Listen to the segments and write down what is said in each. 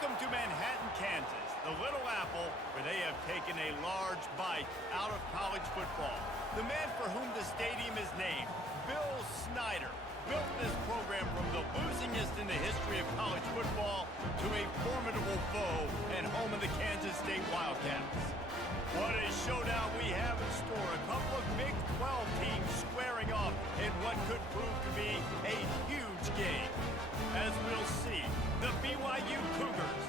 Welcome to Manhattan, Kansas, the Little Apple, where they have taken a large bite out of college football. The man for whom the stadium is named, Bill Snyder, built this program from the losingest in the history of college football to a formidable foe and home of the Kansas State Wildcats. What a showdown we have in store. A couple of Big 12 teams squaring off in what could prove to be a huge game. As we'll see, the BYU Cougars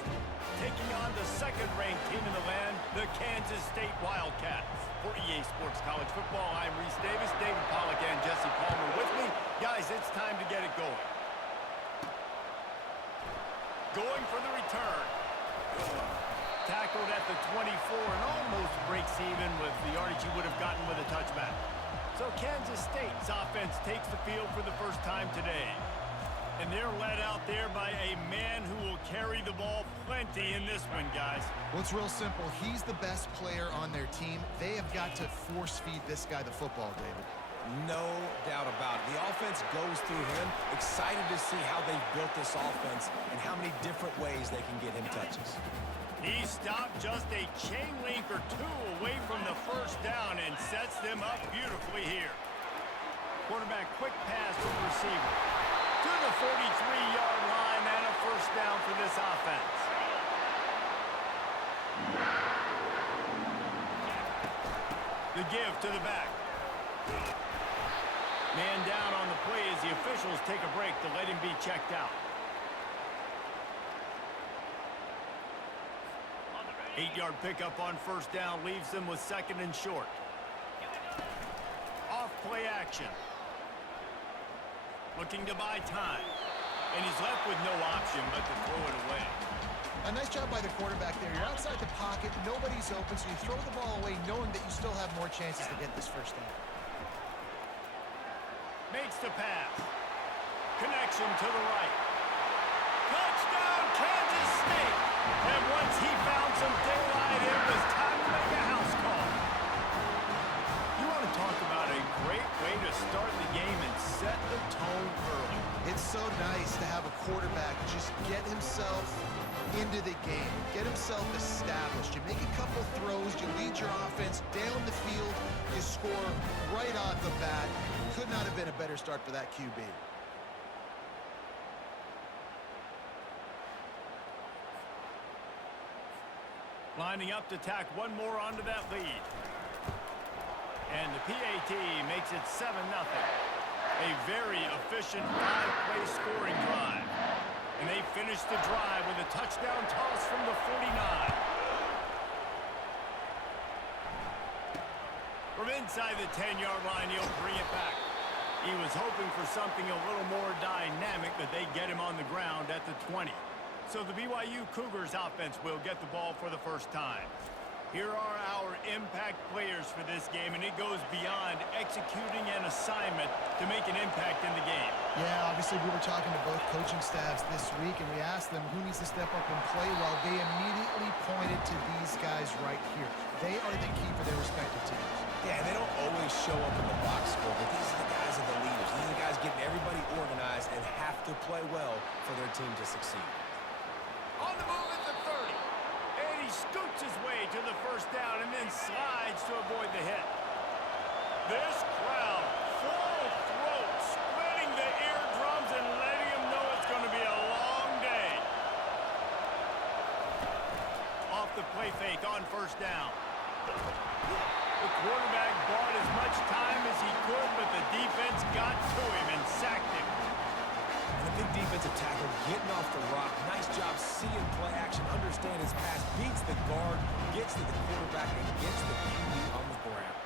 taking on the second-ranked team in the land, the Kansas State Wildcats. For EA Sports College Football, I'm Reese Davis, David Pollack, and Jesse Palmer with me. Guys, it's time to get it going. Going for the return. Tackled at the 24 and almost breaks even with the yardage he would have gotten with a touchback. So Kansas State's offense takes the field for the first time today. And they're led out there by a man who will carry the ball plenty in this one, guys. Well, it's real simple. He's the best player on their team. They have got to force-feed this guy the football, David. No doubt about it. The offense goes through him. Excited to see how they've built this offense and how many different ways they can get him touches. He stopped just a chain link or two away from the first down and sets them up beautifully here. Quarterback quick pass to the receiver. To the 43-yard line and a first down for this offense. The give to the back. Man down on the play as the officials take a break to let him be checked out. 8-yard pickup on first down leaves them with second and short. Off play action. Looking to buy time. And he's left with no option but to throw it away. A nice job by the quarterback there. You're outside the pocket, nobody's open, so you throw the ball away knowing that you still have more chances to get this first down. Makes the pass. Connection to the right. Touchdown, Kansas State! And once he found some daylight, it was time to make a house call. You want to talk about a great way to start the game and set the tone early. It's so nice to have a quarterback just get himself into the game, get himself established. You make a couple throws, you lead your offense down the field, you score right off the bat. Could not have been a better start for that QB. Lining up to tack one more onto that lead. And the PAT makes it 7-0. A very efficient 5-play scoring drive. And they finish the drive with a touchdown toss from the 49. From inside the 10-yard line, he'll bring it back. He was hoping for something a little more dynamic, but they get him on the ground at the 20. So the BYU Cougars offense will get the ball for the first time. Here are our impact players for this game, and it goes beyond executing an assignment to make an impact in the game. Yeah, obviously we were talking to both coaching staffs this week, and we asked them who needs to step up and play well. They immediately pointed to these guys right here. They are the key for their respective teams. Yeah, they don't always show up in the box score, but these are the guys that are the leaders. These are the guys getting everybody organized and have to play well for their team to succeed. On the move at the 30. And he scoots his way to the first down and then slides to avoid the hit. This crowd, full throat, splitting the eardrums and letting him know it's going to be a long day. Off the play fake on first down. The quarterback bought as much time as he could, but the defense got to him and sacked him. And a big defensive tackle getting off the rock. Nice job seeing play action, understand his pass, beats the guard, gets to the quarterback, and gets the QB on the ground.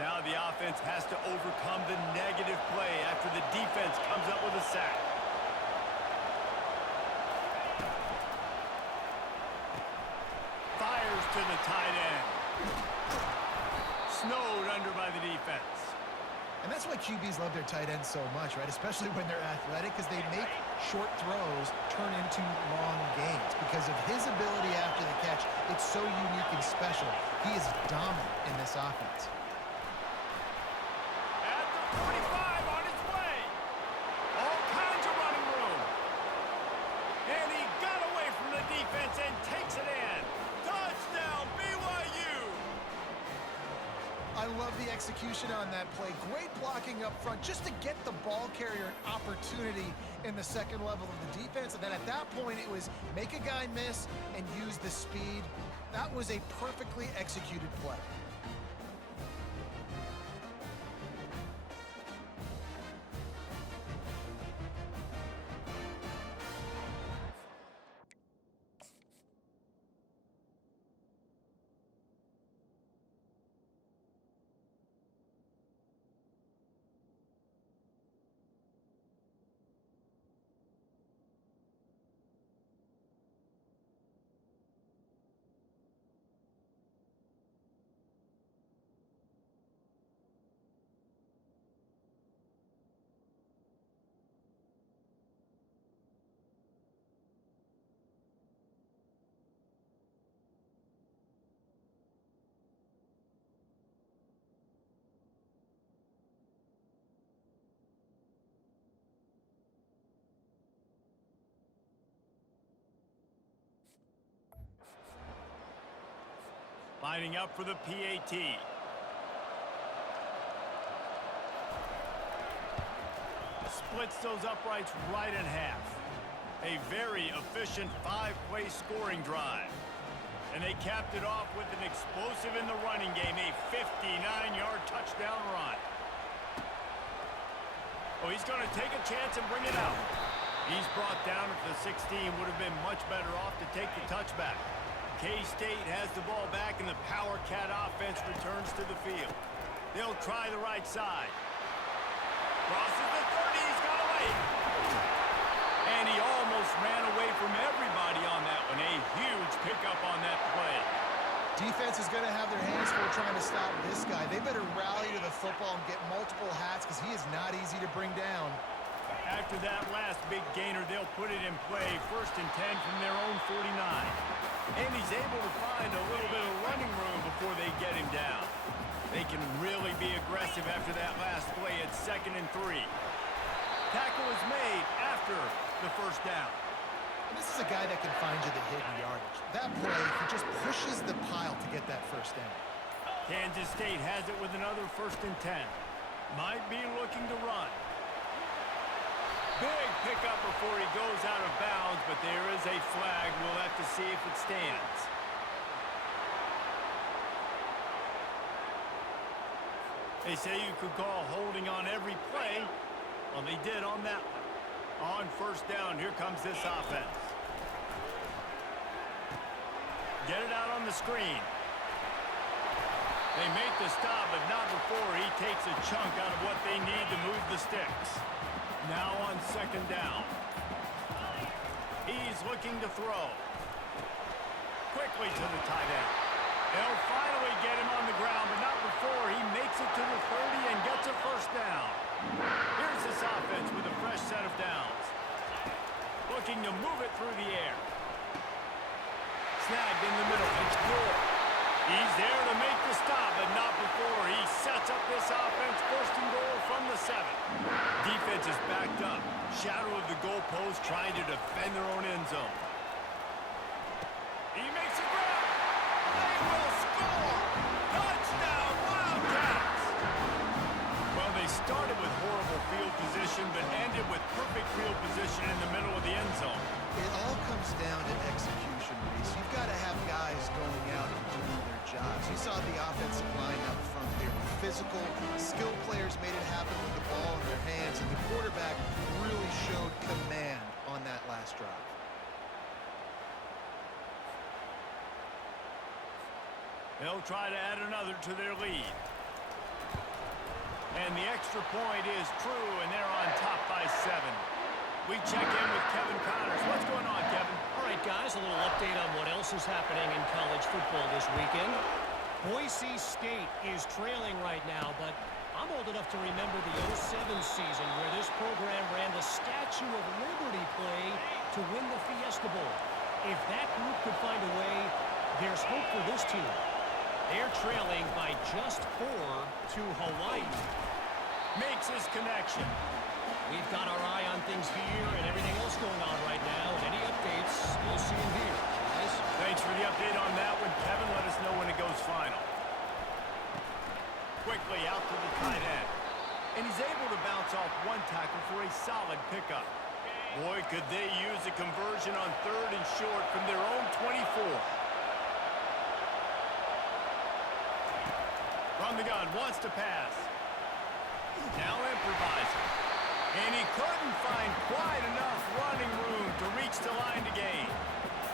Now the offense has to overcome the negative play after the defense comes up with a sack. Fires to the tight end. Snowed under by the defense. And that's why QBs love their tight ends so much, right? Especially when they're athletic, because they make short throws turn into long gains. Because of his ability after the catch, it's so unique and special. He is dominant in this offense. execution on that play. Great blocking up front just to get the ball carrier an opportunity in the second level of the defense. And then at that point, it was make a guy miss and use the speed. That was a perfectly executed play. Lining up for the PAT. Splits those uprights right in half. A very efficient 5-play scoring drive. And they capped it off with an explosive in the running game, a 59-yard touchdown run. Oh, he's going to take a chance and bring it out. He's brought down at the 16, would have been much better off to take the touchback. K-State has the ball back, and the Power Cat offense returns to the field. They'll try the right side. Crosses the 30, he's got away. And he almost ran away from everybody on that one. A huge pickup on that play. Defense is going to have their hands full trying to stop this guy. They better rally to the football and get multiple hats because he is not easy to bring down. After that last big gainer, they'll put it in play. 1st and 10 from their own 49. And he's able to find a little bit of running room before they get him down. They can really be aggressive after that last play at 2nd and 3. Tackle is made after the first down. And this is a guy that can find you the hidden yardage. That play, he just pushes the pile to get that first down. Kansas State has it with another 1st and 10. Might be looking to run. Big pickup before he goes out of bounds, but there is a flag. We'll have to see if it stands. They say you could call holding on every play. Well, they did on that one. On 1st down, here comes this offense. Get it out on the screen. They make the stop, but not before he takes a chunk out of what they need to move the sticks. Now on 2nd down. He's looking to throw. Quickly to the tight end. They'll finally get him on the ground, but not before he makes it to the 30 and gets a 1st down. Here's this offense with a fresh set of downs. Looking to move it through the air. Snagged in the middle. It's good. He's there to make the stop, but not before he sets up this offense. 1st and goal from the 7. Defense is backed up. Shadow of the goalpost trying to defend their own end zone. He makes a grab. They will score. Touchdown, Wildcats. Well, they started with horrible field position, but ended with perfect field position in the middle of the end zone. It all comes down to execution, Reese. You've got to have guys going out and doing their jobs. You saw the offensive line up front there with physical, skilled players made it happen with the ball in their hands, and the quarterback really showed command on that last drive. They'll try to add another to their lead. And the extra point is true, and they're on top by 7. We check in with Kevin Connors. What's going on, Kevin? All right, guys, a little update on what else is happening in college football this weekend. Boise State is trailing right now, but I'm old enough to remember the 07 season where this program ran the Statue of Liberty play to win the Fiesta Bowl. If that group could find a way, there's hope for this team. They're trailing by just 4 to Hawaii. Makes his connection. We've got our eye on things here and everything else going on right now. Any updates, we'll see them here, guys. Thanks for the update on that one, Kevin. Let us know when it goes final. quickly out to the tight end. And he's able to bounce off one tackle for a solid pickup. Boy, could they use a conversion on 3rd and short from their own 24. From the gun, wants to pass. Now improvising. And he couldn't find quite enough running room to reach the line to gain.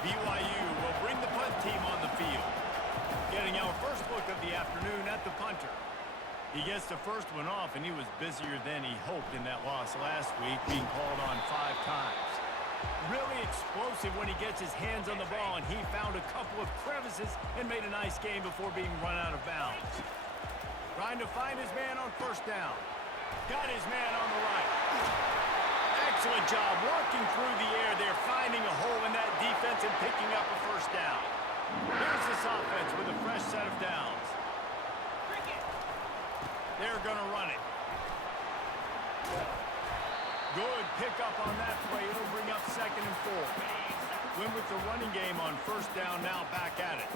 BYU will bring the punt team on the field. Getting our first look of the afternoon at the punter. He gets the first one off, and he was busier than he hoped in that loss last week, being called on 5 times. Really explosive when he gets his hands on the ball, and he found a couple of crevices and made a nice game before being run out of bounds. Trying to find his man on 1st down. Got his man on the right. Excellent job working through the air there, finding a hole in that defense and picking up a 1st down. Here's this offense with a fresh set of downs. They're going to run it. Good pickup on that play. It'll bring up 2nd and 4. Win with the running game on 1st down, now back at it.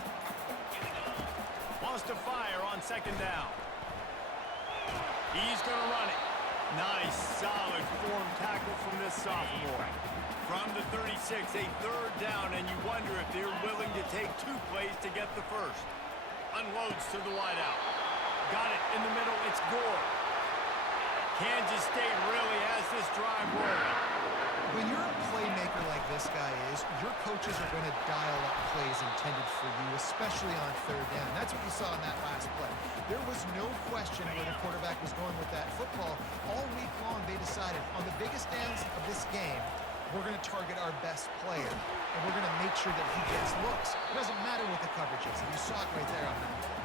Wants to fire on 2nd down. He's going to run it. Nice, solid form tackle from this sophomore. From the 36, a 3rd down, and you wonder if they're willing to take 2 plays to get the 1st. Unloads to the wideout. Got it in the middle. It's Gore. Kansas State really has this drive rolling. When you're a playmaker like this guy is, your coaches are going to dial up plays intended for you, especially on 3rd down. That's what you saw in that last play. There was no question where the quarterback was going with that football. All week long, they decided on the biggest downs of this game, we're going to target our best player, and we're going to make sure that he gets looks. It doesn't matter what the coverage is. You saw it right there on that.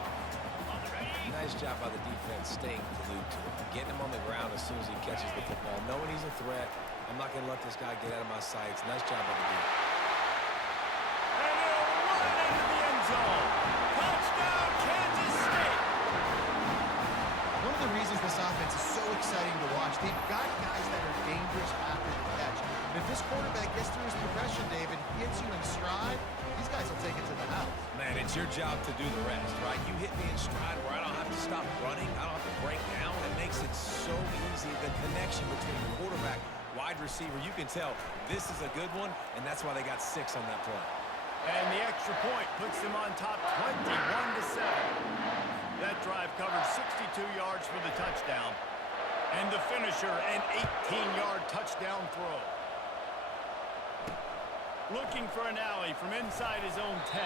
Nice job by the defense staying glued to him, getting him on the ground as soon as he catches the football, knowing he's a threat. I'm not going to let this guy get out of my sights. Nice job by the defense. And he'll run into the end zone. Touchdown, Kansas State. One of the reasons this offense is so exciting to watch, they've got guys that are dangerous after the catch. And if this quarterback gets through his progression, David, hits you in stride, these guys will take it to the house. Man, it's your job to do the rest, right? You hit me in stride where I don't have to stop running. I don't have to break down. It makes it so easy. The connection between the quarterback, wide receiver, you can tell this is a good one, and that's why they got 6 on that play. And the extra point puts them on top 21-7. That drive covered 62 yards for the touchdown. And the finisher, an 18-yard touchdown throw. Looking for an alley from inside his own 10.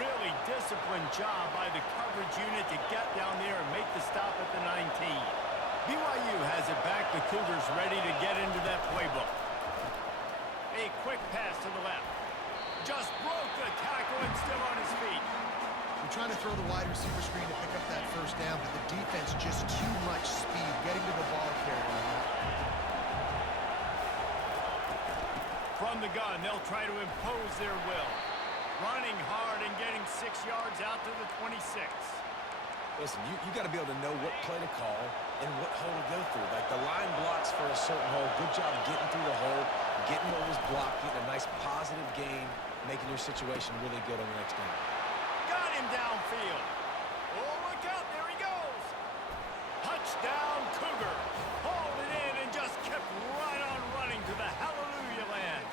Really disciplined job by the coverage unit to get down there and make the stop at the 19. BYU has it back. The Cougars ready to get into that playbook. A quick pass to the left. Just broke the tackle and still on his feet. We're trying to throw the wide receiver screen to pick up that 1st down, but the defense just too much speed getting to the ball carrier on that. From the gun, they'll try to impose their will. Running hard and getting 6 yards out to the 26. Listen, you got to be able to know what play to call and what hole to go through. Like the line blocks for a certain hole. Good job getting through the hole, getting what was blocked, getting a nice positive gain, making your situation really good on the next down. Got him downfield. Oh, look out. There he goes. Touchdown, Cougar. Hauled it in and just kept right on running to the hallelujah land.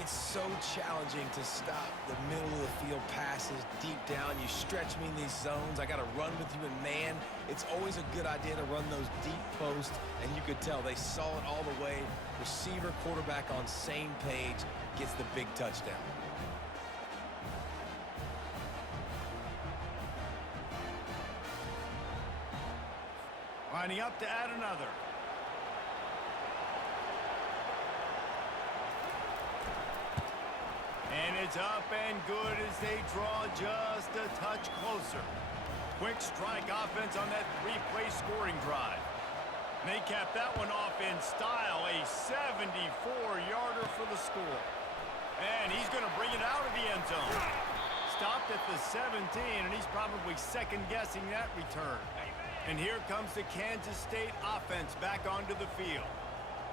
It's so challenging to stop the middle of the field passes deep down. You stretch me in these zones. I got to run with you in man. It's always a good idea to run those deep posts, and you could tell they saw it all the way. Receiver, quarterback on same page, gets the big touchdown. Lining up to add another. And it's up and good as they draw just a touch closer. Quick strike offense on that 3-play scoring drive. They cap that one off in style, a 74-yarder for the score. And he's going to bring it out of the end zone. Stopped at the 17, and he's probably second-guessing that return. And here comes the Kansas State offense back onto the field.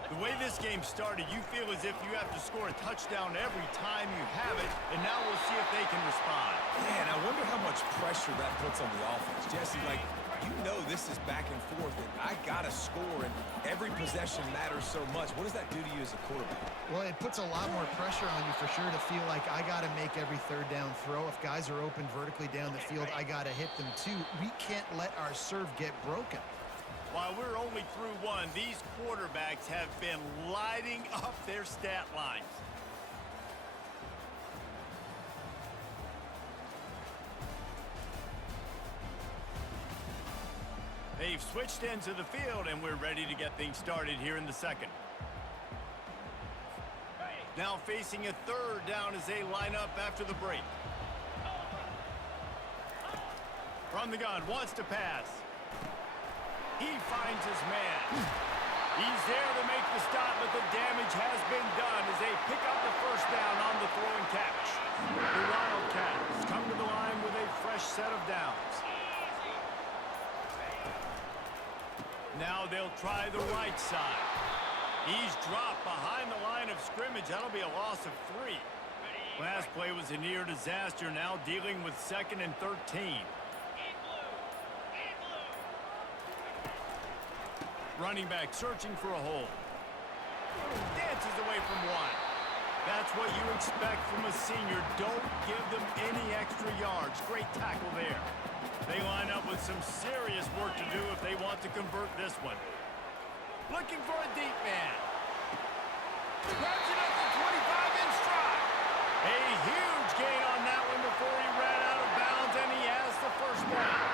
The way this game started, you feel as if you have to score a touchdown every time you have it, and now we'll see if they can respond. Man, I wonder how much pressure that puts on the offense. Jesse, like, you know this is back and forth, and I got to score, and every possession matters so much. What does that do to you as a quarterback? Well, it puts a lot more pressure on you for sure to feel like I got to make every third down throw. If guys are open vertically down the field, I got to hit them too. We can't let our serve get broken. While we're only through one, these quarterbacks have been lighting up their stat lines. They've switched into the field, and we're ready to get things started here in the second. Now facing a third down as they line up after the break. From the gun, wants to pass. He finds his man. He's there to make the stop, but the damage has been done as they pick up the first down on the throw and catch. The Wildcats come to the line with a fresh set of downs. Now they'll try the right side. He's dropped behind the line of scrimmage. That'll be a loss of 3. Last play was a near disaster, now dealing with 2nd and 13. Running back searching for a hole. Dances away from one. That's what you expect from a senior. Don't give them any extra yards. Great tackle there. They line up with some serious work to do if they want to convert this one. Looking for a deep man. Grabs it up to 25 in stride. A huge gain on that one before he ran out of bounds, and he has the first down.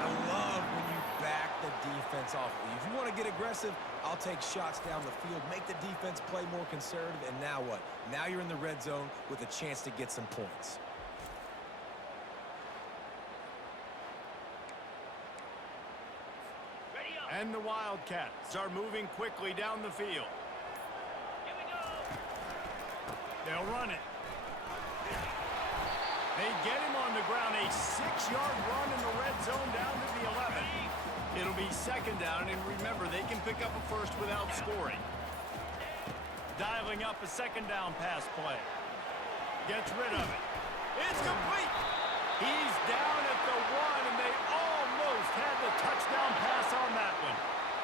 I love when you back the defense off. If you want to get aggressive, I'll take shots down the field, make the defense play more conservative, and now what? Now you're in the red zone with a chance to get some points. And the Wildcats are moving quickly down the field. Here we go. They'll run it. They get him on the ground. A 6-yard run in the red zone down to the 11. It'll be 2nd down, and remember, they can pick up a first without scoring. Dialing up a 2nd down pass play. Gets rid of it. It's complete. He's down at the 1, and they almost had the touchdown pass on that one.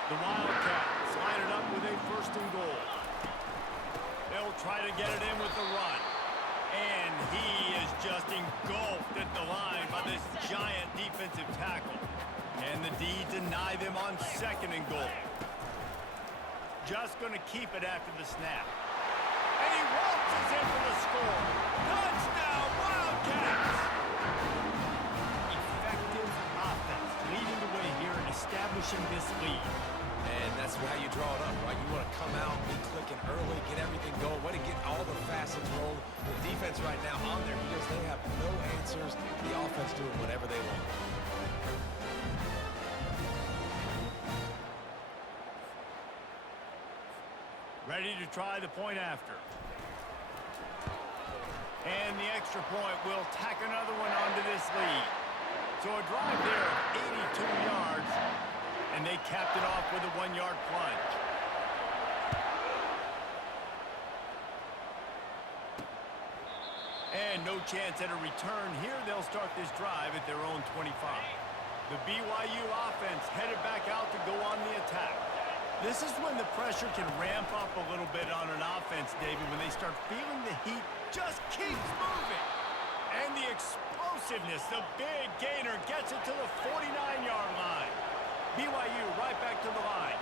The Wildcats line it up with a 1st and goal. They'll try to get it in with the run. And he is just engulfed at the line by this giant defensive tackle. And the D deny them on 2nd and goal. Just going to keep it after the snap. And he waltzes in for the score. Touchdown, Wildcats! Effective offense leading the way here and establishing this lead. And that's how you draw it up, right? You want to come out, be clicking early, get everything going, way to get all the facets rolling. The defense right now on their heels, they have no answers. The offense doing whatever they want. Ready to try the point after. And the extra point will tack another one onto this lead. So a drive there of 82 yards. And they capped it off with a 1-yard plunge. And no chance at a return here. They'll start this drive at their own 25. The BYU offense headed back out to go on the attack. This is when the pressure can ramp up a little bit on an offense, David, when they start feeling the heat just keeps moving. And the explosiveness, the big gainer gets it to the 49-yard line. BYU right back to the line.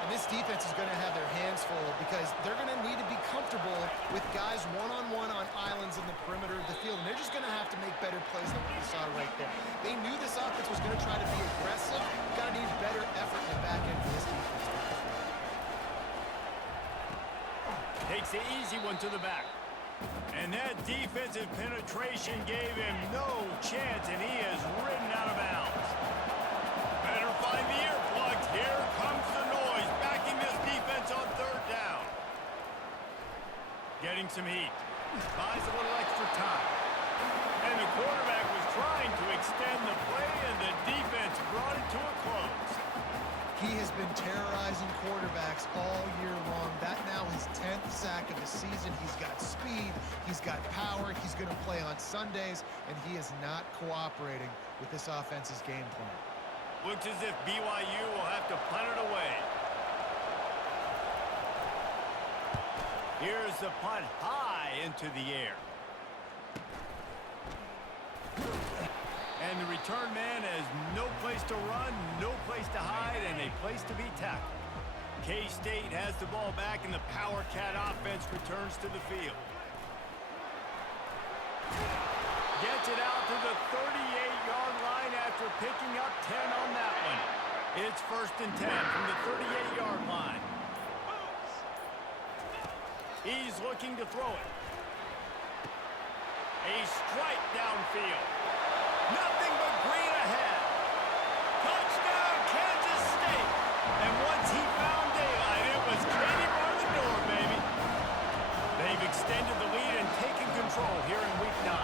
And this defense is going to have their hands full because they're going to need to be comfortable with guys one-on-one on islands in the perimeter of the field. And they're just going to have to make better plays than what we saw right there. They knew this offense was going to try to be aggressive. Got to need better effort in the back end for this defense. Takes the easy one to the back. And that defensive penetration gave him no chance, and he is ridden out of bounds. Better find the earplugs. Here comes the noise, backing this defense on 3rd down. Getting some heat. Buys a little extra time. And the quarterback was trying to extend the play, and the defense brought it to a close. He has been terrorizing quarterbacks all year He's got power. He's going to play on Sundays, and he is not cooperating with this offense's game plan. Looks as if BYU will have to punt it away. Here's the punt high into the air. And the return man has no place to run, no place to hide, and a place to be tackled. K-State has the ball back, and the Power Cat offense returns to the field. Gets it out to the 38-yard line after picking up 10 on that one. It's 1st and 10 from the 38-yard line. He's looking to throw it. A strike downfield. Nothing but green ahead. Touchdown, Kansas State. And once he found daylight, it was Katie bar the door, baby. They've extended the lead and taken control here in Week 9.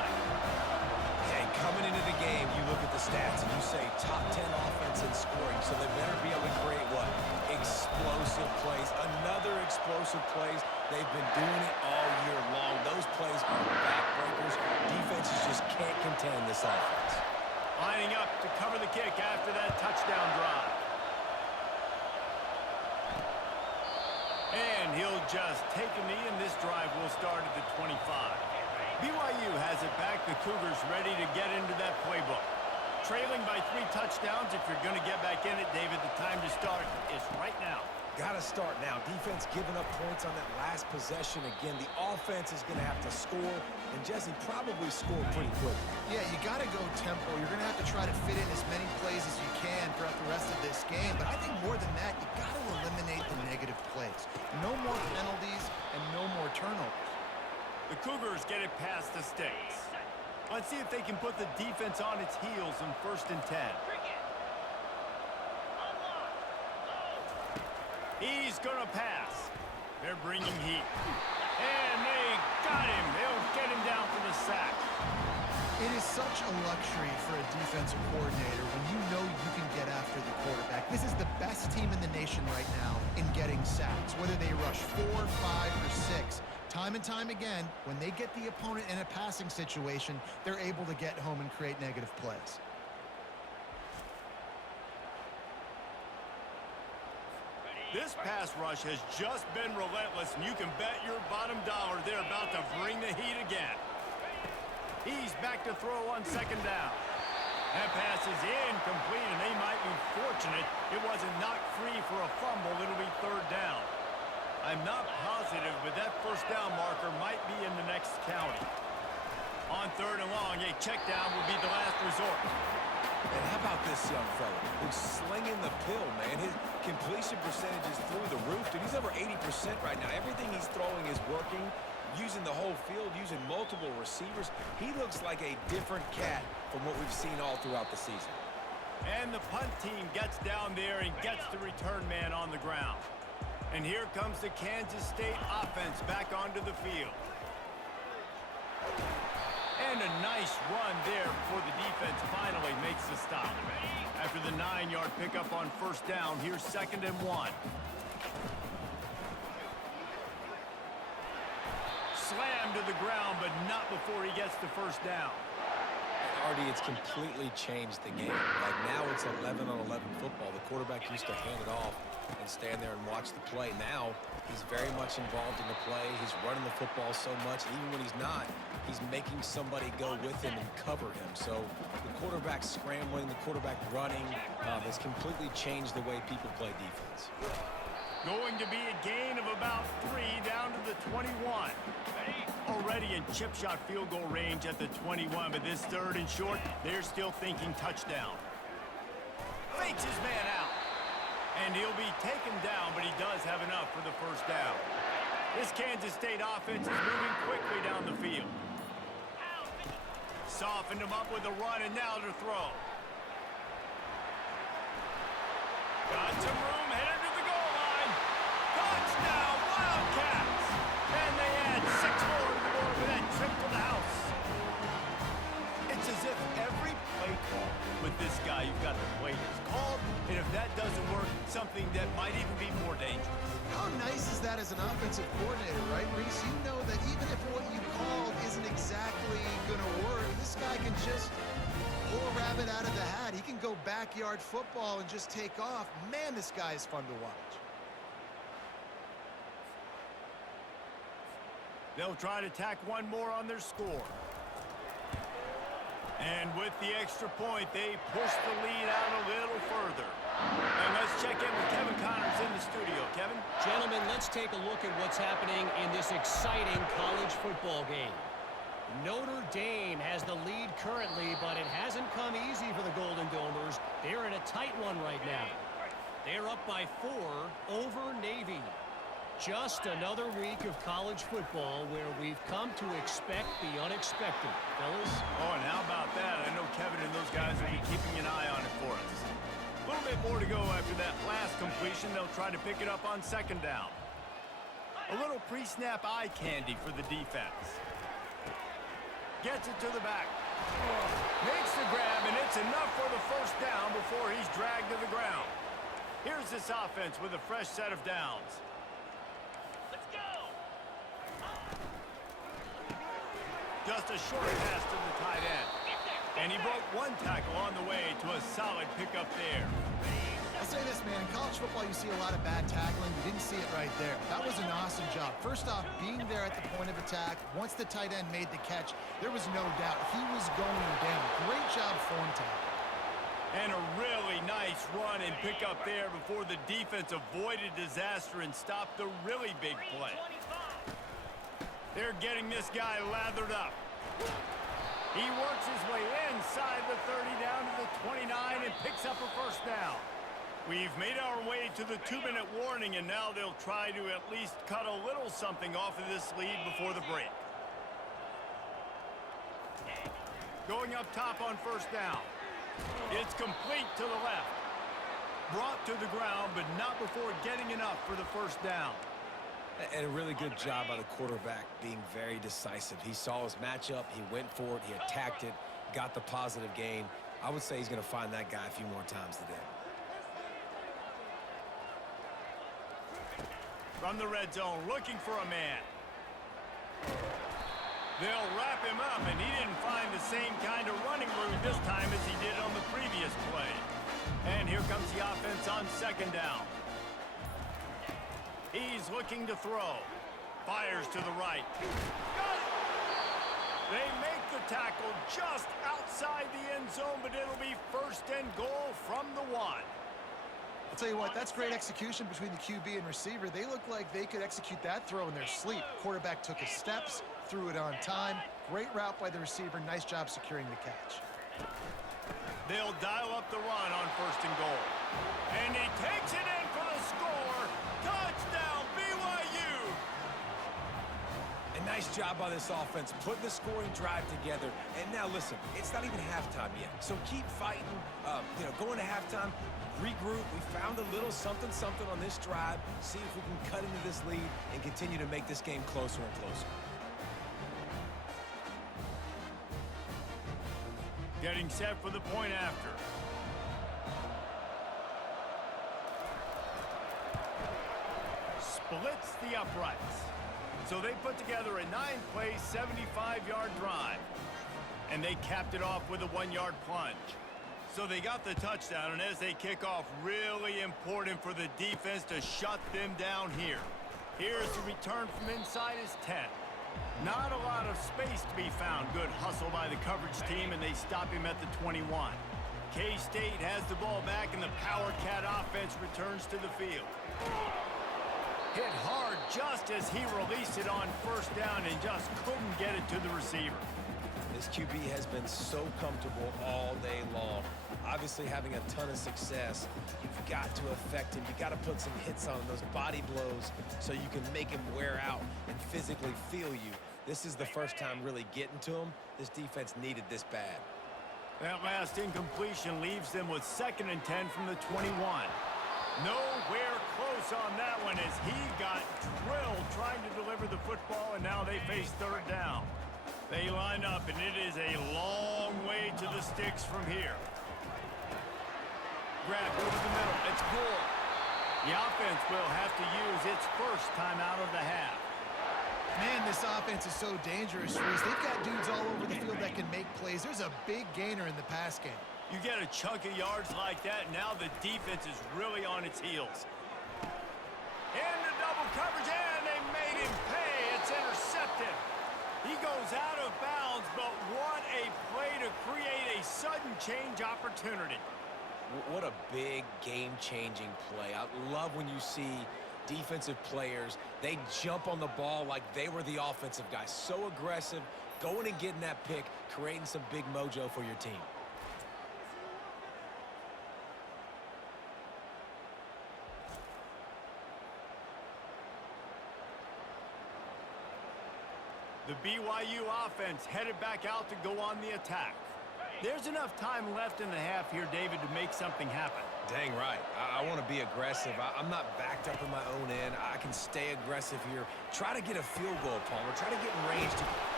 Hey, coming into the game, you look at the stats and you say top 10 offense in scoring, so they better be able to create what? Explosive plays. Another explosive plays. They've been doing it all year long. Those plays are backbreakers. Defenses just can't contain this offense. Lining up to cover the kick after that touchdown drive. And he'll just take a knee, and this drive will start at the 25. BYU has it back. The Cougars ready to get into that playbook. Trailing by 3 touchdowns. If you're going to get back in it, David, the time to start is right now. Got to start now. Defense giving up points on that last possession. Again, the offense is going to have to score, and Jesse probably score pretty quick. Yeah, you got to go tempo. You're going to have to try to fit in as many plays as you can throughout the rest of this game. But I think more than that, you got to eliminate the negative plays. No more penalties and no more turnovers. The Cougars get it past the sticks. Let's see if they can put the defense on its heels in 1st and 10. He's going to pass. They're bringing heat. And they got him. They'll get him down for the sack. It is such a luxury for a defensive coordinator when you know you can get after the quarterback. This is the best team in the nation right now in getting sacks, whether they rush 4, 5, or 6. Time and time again, when they get the opponent in a passing situation, they're able to get home and create negative plays. This pass rush has just been relentless, and you can bet your bottom dollar they're about to bring the heat again. He's back to throw on 2nd down. That pass is incomplete, and they might be fortunate it wasn't knocked free for a fumble. It'll be 3rd down. I'm not positive, but that 1st down marker might be in the next county. On 3rd and long, a check down will be the last resort. And how about this young fella who's slinging the pill, man? His completion percentage is through the roof. Dude, he's over 80% right now. Everything he's throwing is working, using the whole field, using multiple receivers. He looks like a different cat from what we've seen all throughout the season. And the punt team gets down there and gets the return man on the ground. And here comes the Kansas State offense back onto the field. And a nice run there before the defense finally makes the stop. After the 9-yard pickup on 1st down, here's 2nd and 1. Slammed to the ground, but not before he gets the 1st down. Artie, it's completely changed the game. Like now it's 11-on-11 football. The quarterback used to hand it off and stand there and watch the play. Now he's very much involved in the play. He's running the football so much. Even when he's not, he's making somebody go with him and cover him. So the quarterback scrambling, the quarterback running has completely changed the way people play defense. Going to be a gain of about 3 down to the 21. Already in chip shot field goal range at the 21, but this 3rd and short, they're still thinking touchdown. Fakes his man out. And he'll be taken down, but he does have enough for the 1st down. This Kansas State offense is moving quickly down the field. Softened him up with a run, and now to throw. Got some room, headed to the goal line. Touchdown, Wildcats! And they add 6 more to the board with that trip to the house. It's as if every play call with this guy, you've got the play is called, and if that doesn't work, something that might even be more dangerous. How nice is that as an offensive coordinator, right, Reese? You know that even if what you called isn't exactly going to work. This guy can just pull a rabbit out of the hat. He can go backyard football and just take off. Man, this guy is fun to watch. They'll try to tack one more on their score. And with the extra point, they push the lead out a little further. And let's check in with Kevin Connors in the studio. Kevin? Gentlemen, let's take a look at what's happening in this exciting college football game. Notre Dame has the lead currently, but it hasn't come easy for the Golden Domers. They're in a tight one right now. They're up by 4 over Navy. Just another week of college football where we've come to expect the unexpected. Fellas? Oh, and how about that? I know Kevin and those guys will be keeping an eye on it for us. A little bit more to go after that last completion. They'll try to pick it up on second down. A little pre-snap eye candy for the defense. Gets it to the back. Makes the grab, and it's enough for the first down before he's dragged to the ground. Here's this offense with a fresh set of downs. Let's go. Just a short pass to the tight end. And he broke one tackle on the way to a solid pickup there. I'll say this, man. In college football, you see a lot of bad tackling. You didn't see it right there. That was an awesome job. First off, being there at the point of attack. Once the tight end made the catch, there was no doubt he was going down. Great job form tackle. And a really nice run and pickup there before the defense avoided disaster and stopped the really big play. They're getting this guy lathered up. He works his way inside the 30 down to the 29 and picks up a first down. We've made our way to the 2-minute warning, and now they'll try to at least cut a little something off of this lead before the break. Going up top on first down. It's complete to the left. Brought to the ground, but not before getting enough for the first down. And a really good job by the quarterback being very decisive. He saw his matchup, he went for it, he attacked it, got the positive gain. I would say he's going to find that guy a few more times today. From the red zone, looking for a man. They'll wrap him up, and he didn't find the same kind of running room this time as he did on the previous play. And here comes the offense on second down. He's looking to throw. Fires to the right. Got it! They make the tackle just outside the end zone, but it'll be first and goal from the 1. I'll tell you what, that's great execution between the QB and receiver. They look like they could execute that throw in their sleep. Quarterback took his steps, threw it on time. Great route by the receiver. Nice job securing the catch. They'll dial up the run on first and goal. And he takes it in for the score. Touchdown, BYU! A nice job by this offense, putting the scoring drive together. And now listen, it's not even halftime yet. So keep fighting, going to halftime, regroup. We found a little something on this drive. See if we can cut into this lead and continue to make this game closer and closer. Getting set for the point after. Splits the uprights. So they put together a 9-play, 75-yard drive. And they capped it off with a 1-yard plunge. So they got the touchdown, and as they kick off, really important for the defense to shut them down here. Here's the return from inside his 10. Not a lot of space to be found. Good hustle by the coverage team, and they stop him at the 21. K-State has the ball back, and the Power Cat offense returns to the field. Hit hard just as he released it on first down and just couldn't get it to the receiver. This QB has been so comfortable all day long. Obviously having a ton of success. You've got to affect him. You got to put some hits on him, those body blows, so you can make him wear out and physically feel you. This is the first time really getting to him. This defense needed this bad. That last incompletion leaves them with 2nd and 10 from the 21. Nowhere close on that one as he got drilled trying to deliver the football, and now they face 3rd down. They line up, and it is a long way to the sticks from here. Grab over the middle. It's Gore. The offense will have to use its first time out of the half. Man, this offense is so dangerous, Reese. They've got dudes all over the field that can make plays. There's a big gainer in the pass game. You get a chunk of yards like that, now the defense is really on its heels. Into double coverage, and they made him pay. It's intercepted. He goes out of bounds, but what a play to create a sudden change opportunity. What a big game-changing play. I love when you see defensive players, they jump on the ball like they were the offensive guy. So aggressive, going and getting that pick, creating some big mojo for your team. The BYU offense headed back out to go on the attack. There's enough time left in the half here, David, to make something happen. Dang right. I want to be aggressive. I'm not backed up in my own end. I can stay aggressive here. Try to get a field goal, Palmer. Try to get in range.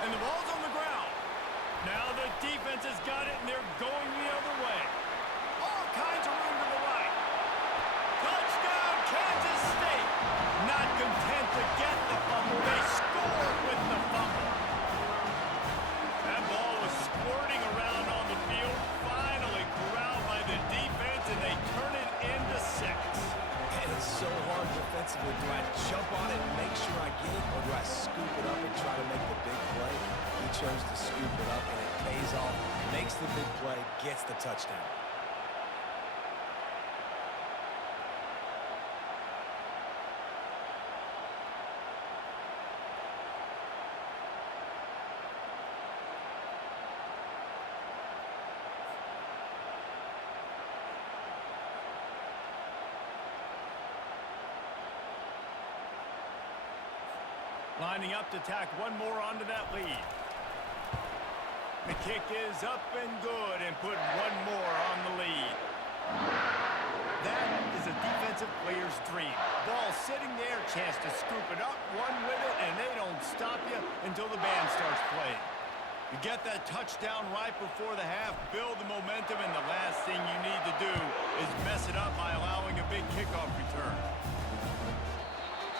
And the ball's on the ground. Now the defense has got it, and they're going the other way. All kinds of room to the right. Touchdown, Kansas State. Not content to get the fumble. They scored with the fumble. That ball was squirting around on the field. Finally corralled by the defense, and they turn it into 6. And it's so hard defensively. Do I jump on it and make sure I get it, or do I scoop it up and try to make the big play? He chose to scoop it up, and it pays off, makes the big play, gets the touchdown. Lining up to tack one more onto that lead. The kick is up and good, and put one more on the lead. That is a defensive player's dream. Ball sitting there, chance to scoop it up, run with it, and they don't stop you until the band starts playing. You get that touchdown right before the half, build the momentum, and the last thing you need to do is mess it up by allowing a big kickoff return.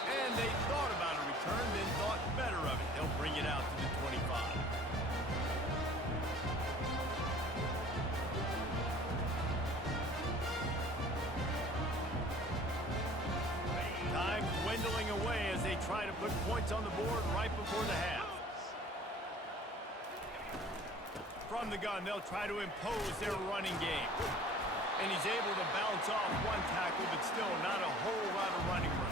And they thought about a return, then thought better of it. They'll bring it out to the 25. Time dwindling away as they try to put points on the board right before the half. From the gun, they'll try to impose their running game. And he's able to bounce off one tackle, but still not a whole lot of running room.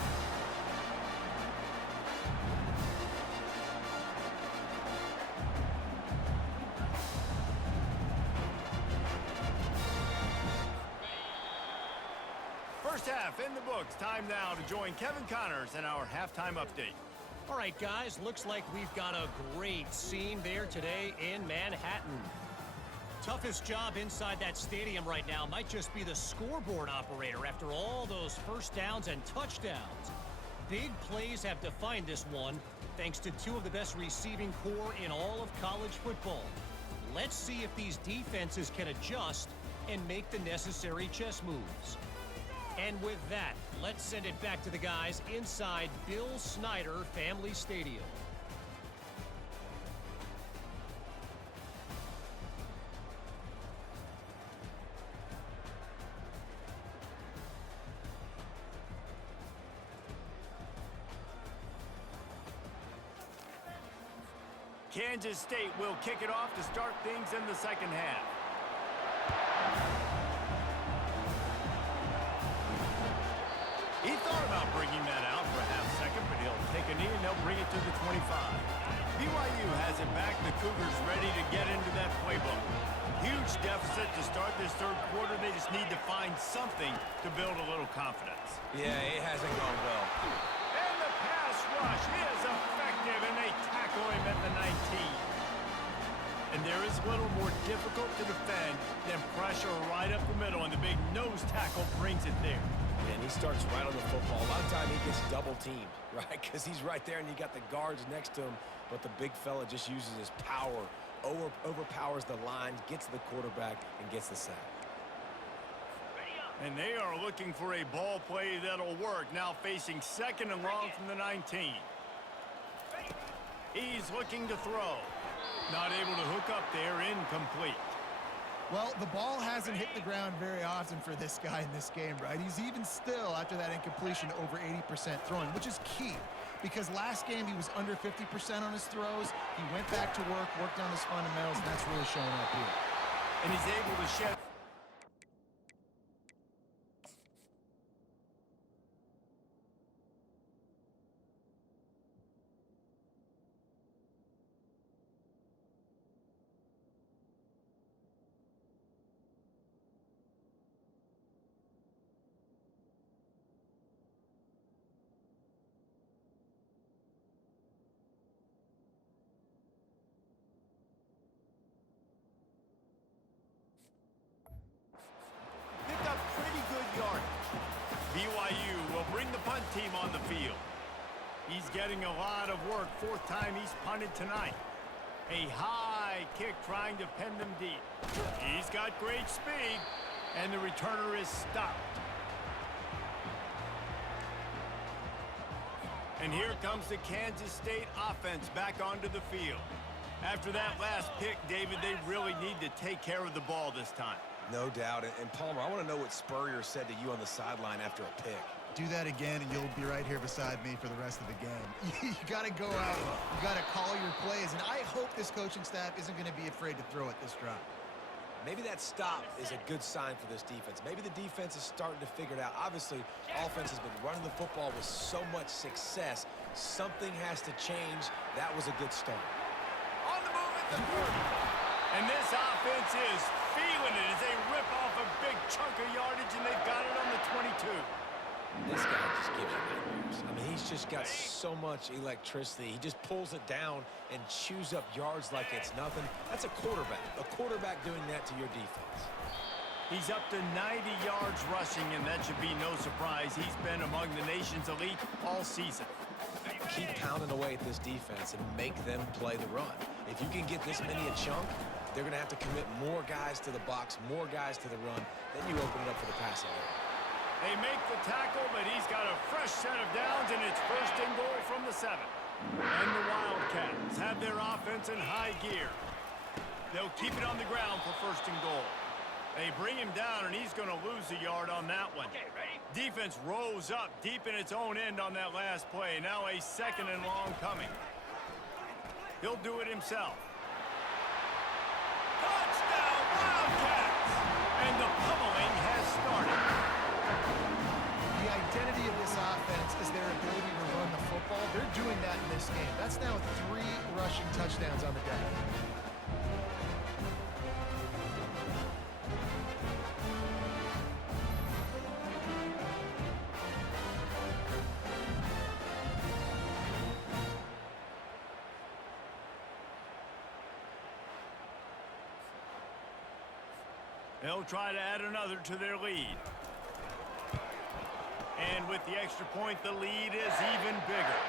First half in the books. Time now to join Kevin Connors in our halftime update. All right, guys, looks like we've got a great scene there today in Manhattan. Toughest job inside that stadium right now might just be the scoreboard operator after all those first downs and touchdowns. Big plays have defined this one, thanks to two of the best receiving corps in all of college football. Let's see if these defenses can adjust and make the necessary chess moves. And with that, let's send it back to the guys inside Bill Snyder Family Stadium. Kansas State will kick it off to start things in the second half. He thought about bringing that out for a half second, but he'll take a knee and they'll bring it to the 25. BYU has it back. The Cougars ready to get into that playbook. Huge deficit to start this third quarter. They just need to find something to build a little confidence. Yeah, it hasn't gone well. And the pass rush is effective, and they tackle him at the 19. And there is a little more difficult to defend than pressure right up the middle, and the big nose tackle brings it there. And he starts right on the football. A lot of time he gets double-teamed, right? Because he's right there, and you got the guards next to him, but the big fella just uses his power, overpowers the line, gets to the quarterback, and gets the sack. And they are looking for a ball play that'll work. Now facing second and long from the 19. He's looking to throw. Not able to hook up there, incomplete. Well, the ball hasn't hit the ground very often for this guy in this game, right? He's even still, after that incompletion, over 80% throwing, which is key. Because last game he was under 50% on his throws. He went back to work, worked on his fundamentals, and that's really showing up here. And he's able to shed. Picked up pretty good yardage. BYU will bring the punt team on the field. He's getting a lot of work. Fourth time he's punted tonight. A high kick trying to pen them deep. He's got great speed, and the returner is stopped. And here comes the Kansas State offense back onto the field. After that last pick, David, they really need to take care of the ball this time. No doubt. And Palmer, I want to know what Spurrier said to you on the sideline after a pick. Do that again, and you'll be right here beside me for the rest of the game. You got to go out. You got to call your plays, and I hope this coaching staff isn't going to be afraid to throw at this drive. Maybe that stop is a good sign for this defense. Maybe the defense is starting to figure it out. Obviously, offense has been running the football with so much success. Something has to change. That was a good start. On the move at the 30. And this offense is feeling it as they rip off a big chunk of yardage, and they've got it on the 22. This guy just gives you nightmares. I mean, he's just got so much electricity. He just pulls it down and chews up yards like it's nothing. That's a quarterback. A quarterback doing that to your defense. He's up to 90 yards rushing, and that should be no surprise. He's been among the nation's elite all season. Keep pounding away at this defense and make them play the run. If you can get this many a chunk, they're going to have to commit more guys to the box, more guys to the run. Then you open it up for the passing game. They make the tackle, but he's got a fresh set of downs, and it's first and goal from the 7. And the Wildcats have their offense in high gear. They'll keep it on the ground for first and goal. They bring him down, and he's going to lose a yard on that one. Okay, ready? Defense rose up deep in its own end on that last play. Now a second and long coming. He'll do it himself. Touchdown, Wildcats! And the pummeling has started. The identity of this offense is their ability to run the football. They're doing that in this game. That's now 3 rushing touchdowns on the day. They'll try to add another to their lead. And with the extra point, the lead is even bigger.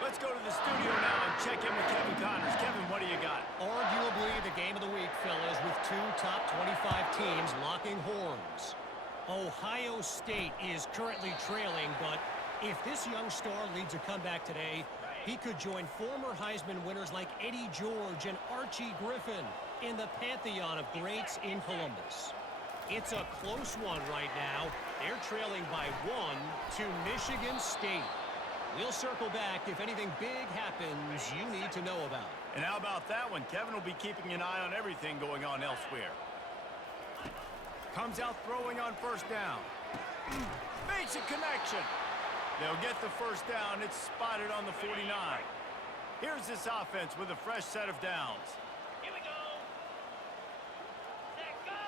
Let's go to the studio now and check in with Kevin Connors. Kevin, what do you got? Arguably the game of the week, fellas, with 2 top 25 teams locking horns. Ohio State is currently trailing, but if this young star leads a comeback today, he could join former Heisman winners like Eddie George and Archie Griffin in the pantheon of greats in Columbus. It's a close one right now. They're trailing by 1 to Michigan State. We'll circle back if anything big happens you need to know about. And how about that one? Kevin will be keeping an eye on everything going on elsewhere. Comes out throwing on first down. Makes a connection. They'll get the first down. It's spotted on the 49. Here's this offense with a fresh set of downs. Here we go. Set, go.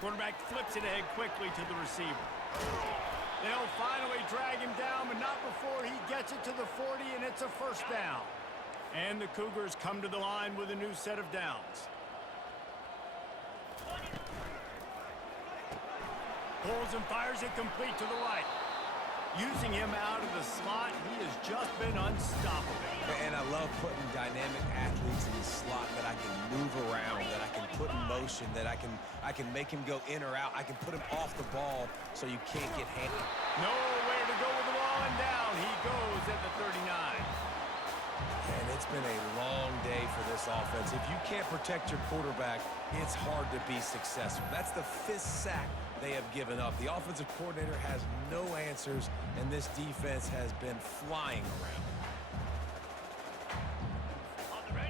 Quarterback flips it ahead quickly to the receiver. They'll finally drag him down, but not before he gets it to the 40, and it's a first down. And the Cougars come to the line with a new set of downs. Pulls and fires it complete to the right. Using him out of the slot, he has just been unstoppable. And I love putting dynamic athletes in the slot that I can move around, that I can put in motion, that I can make him go in or out. I can put him off the ball so you can't get handled. Nowhere to go with the ball, and down he goes at the 39. It's been a long day for this offense. If you can't protect your quarterback, it's hard to be successful. That's the 5th sack they have given up. The offensive coordinator has no answers, and this defense has been flying around.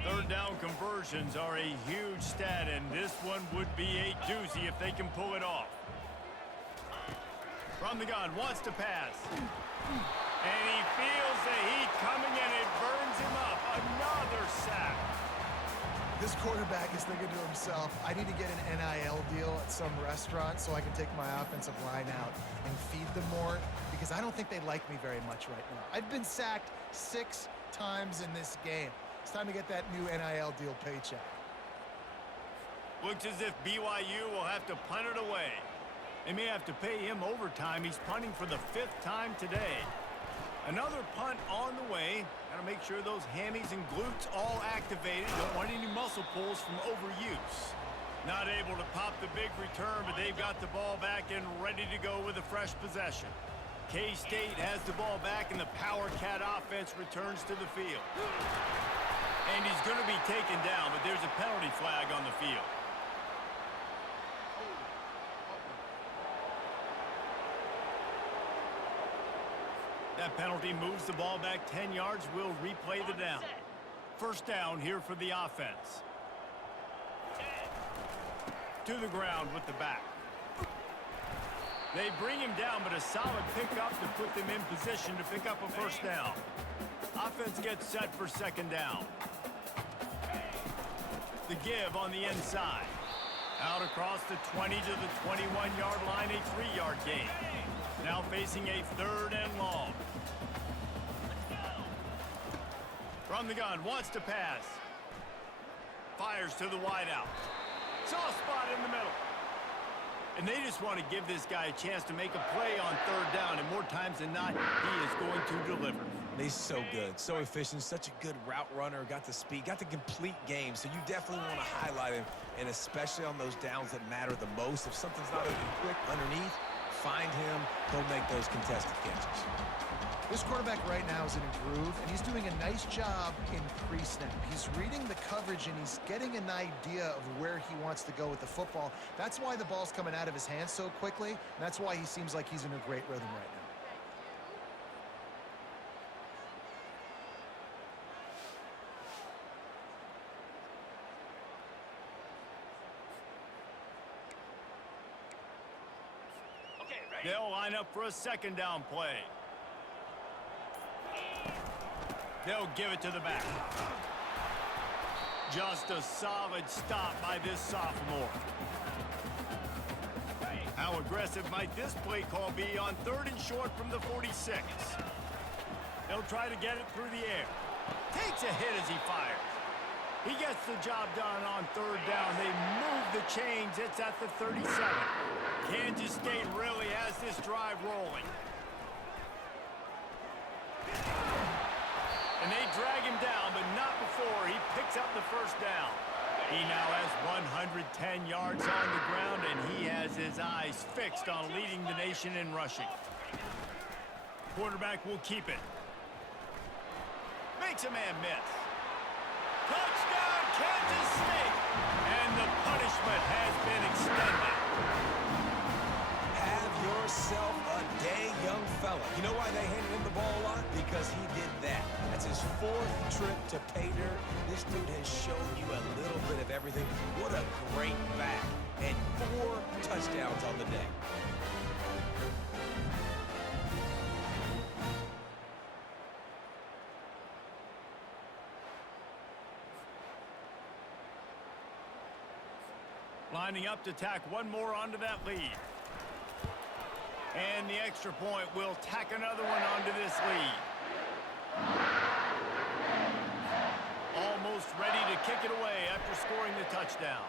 Third down conversions are a huge stat, and this one would be a doozy if they can pull it off. From the gun, wants to pass. And he feels the heat coming, and it burns him up. Another sack. This quarterback is thinking to himself, I need to get an NIL deal at some restaurant so I can take my offensive line out and feed them more, because I don't think they like me very much right now. I've been sacked 6 times in this game. It's time to get that new NIL deal paycheck. Looks as if BYU will have to punt it away. They may have to pay him overtime. He's punting for the 5th time today. Another punt on the way. Got to make sure those hammies and glutes all activated. Don't want any muscle pulls from overuse. Not able to pop the big return, but they've got the ball back and ready to go with a fresh possession. K-State has the ball back, and the Power Cat offense returns to the field. And he's going to be taken down, but there's a penalty flag on the field. That penalty moves the ball back 10 yards. We'll replay the down. First down here for the offense. To the ground with the back. They bring him down, but a solid pickup to put them in position to pick up a first down. Offense gets set for second down. The give on the inside. Out across the 20 to the 21-yard line, a 3-yard gain. Now facing a 3rd and long. From the gun, wants to pass. Fires to the wideout. Soft spot in the middle. And they just want to give this guy a chance to make a play on 3rd down, and more times than not, he is going to deliver. He's so good, so efficient, such a good route runner, got the speed, got the complete game, so you definitely want to highlight him, and especially on those downs that matter the most. If something's not open quick underneath, find him, he'll make those contested catches. This quarterback right now is in a groove, and he's doing a nice job in pre-snap. He's reading the coverage, and he's getting an idea of where he wants to go with the football. That's why the ball's coming out of his hands so quickly, and that's why he seems like he's in a great rhythm right now. They'll line up for a second down play. They'll give it to the back. Just a solid stop by this sophomore. How aggressive might this play call be on 3rd and short from the 46? They'll try to get it through the air. Takes a hit as he fires. He gets the job done on 3rd down. They move the chains. It's at the 37. Kansas State really has this drive rolling. And they drag him down, but not before he picks up the first down. He now has 110 yards on the ground, and he has his eyes fixed on leading the nation in rushing. Quarterback will keep it. Makes a man miss. Touchdown, Kansas State! And the punishment has been extended. Have yourself a day, young fella. You know why they handed him the ball a lot? Because he did that. That's his 4th trip to pay dirt. This dude has shown you a little bit of everything. What a great back. And 4 touchdowns on the day. Lining up to tack one more onto that lead. And the extra point will tack another one onto this lead. Almost ready to kick it away after scoring the touchdown.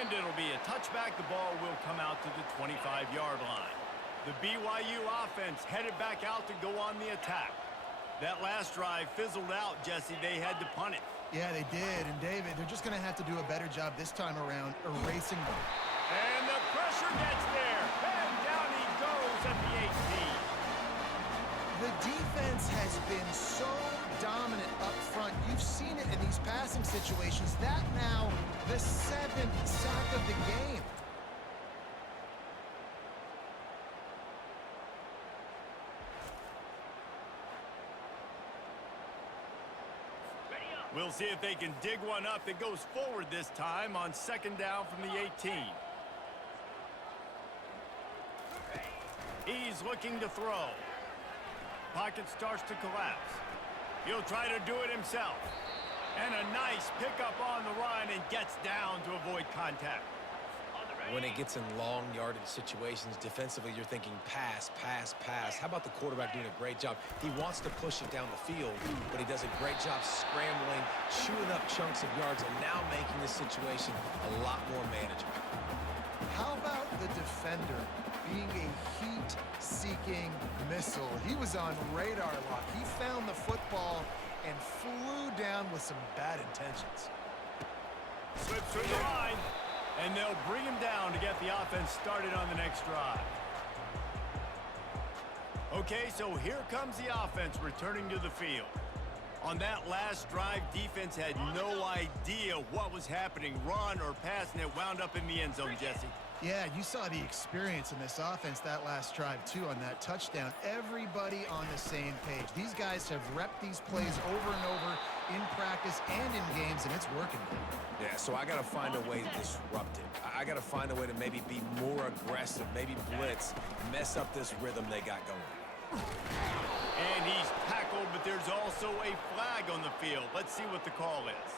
And it'll be a touchback. The ball will come out to the 25-yard line. The BYU offense headed back out to go on the attack. That last drive fizzled out, Jesse. They had to punt it. Yeah, they did. And, David, they're just going to have to do a better job this time around erasing them. And the pressure gets there. And down he goes at the 18. He's so dominant up front. You've seen it in these passing situations. That now the 7th sack of the game. We'll see if they can dig one up that goes forward this time on 2nd down from the 18. He's looking to throw. Pocket starts to collapse. He'll try to do it himself. And a nice pickup on the run and gets down to avoid contact. When it gets in long yardage situations, defensively, you're thinking pass, pass, pass. How about the quarterback doing a great job? He wants to push it down the field, but he does a great job scrambling, chewing up chunks of yards, and now making this situation a lot more manageable. How about the defender being a heat-seeking missile? He was on radar lock. He found the football and flew down with some bad intentions. Slips through the line. And they'll bring him down to get the offense started on the next drive. Okay, so here comes the offense returning to the field. On that last drive, defense had no idea what was happening, run or pass, and it wound up in the end zone, Jesse. Yeah, you saw the experience in this offense that last drive, too, on that touchdown. Everybody on the same page. These guys have repped these plays over and over in practice and in games, and it's working. Yeah, so I got to find a way to disrupt it. I got to find a way to maybe be more aggressive, maybe blitz, mess up this rhythm they got going. And he's tackled, but there's also a flag on the field. Let's see what the call is.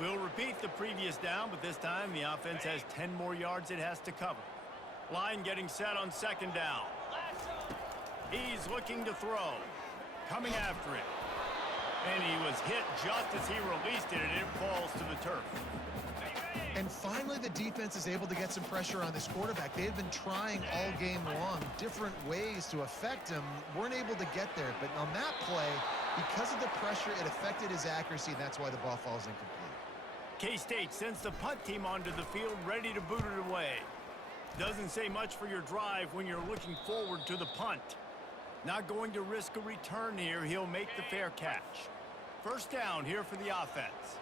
We'll repeat the previous down, but this time the offense has 10 more yards it has to cover. Line getting set on 2nd down. He's looking to throw. Coming after it. And he was hit just as he released it, and it falls to the turf. And finally, the defense is able to get some pressure on this quarterback. They had been trying all game long, different ways to affect him. Weren't able to get there. But on that play, because of the pressure, it affected his accuracy, and that's why the ball falls incomplete. K-State sends the punt team onto the field, ready to boot it away. Doesn't say much for your drive when you're looking forward to the punt. Not going to risk a return here. He'll make the fair catch. 1st down here for the offense.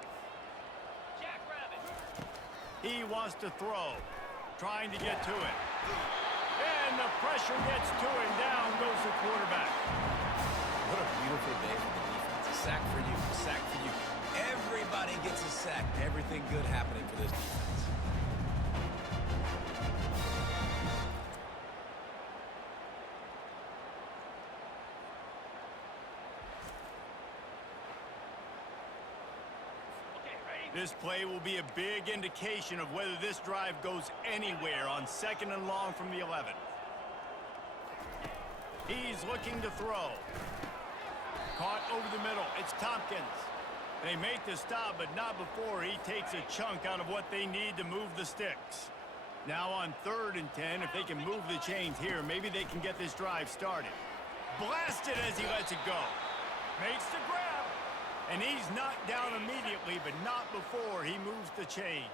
He wants to throw. Trying to get to it. And the pressure gets to him. Down goes the quarterback. What a beautiful day for the defense. A sack for you, a sack for you. Everybody gets a sack. Everything good happening for this defense. This play will be a big indication of whether this drive goes anywhere on 2nd and long from the 11. He's looking to throw. Caught over the middle. It's Tompkins. They make the stop, but not before he takes a chunk out of what they need to move the sticks. Now on 3rd and 10, if they can move the chains here, maybe they can get this drive started. Blasted as he lets it go. Makes the grab. And he's knocked down immediately, but not before he moves the chains.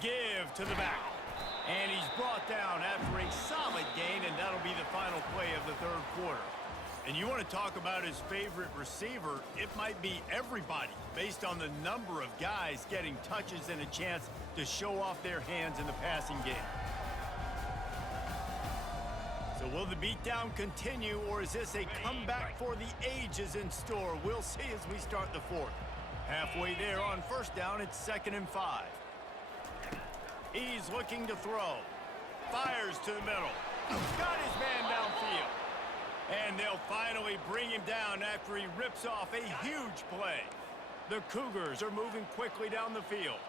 Give to the back. And he's brought down after a solid gain, and that'll be the final play of the 3rd quarter. And you want to talk about his favorite receiver, it might be everybody, based on the number of guys getting touches and a chance to show off their hands in the passing game. So will the beatdown continue, or is this a comeback for the ages in store? We'll see as we start the 4th. Halfway there on 1st down, it's 2nd and 5. He's looking to throw. Fires to the middle. Got his man downfield. And they'll finally bring him down after he rips off a huge play. The Cougars are moving quickly down the field.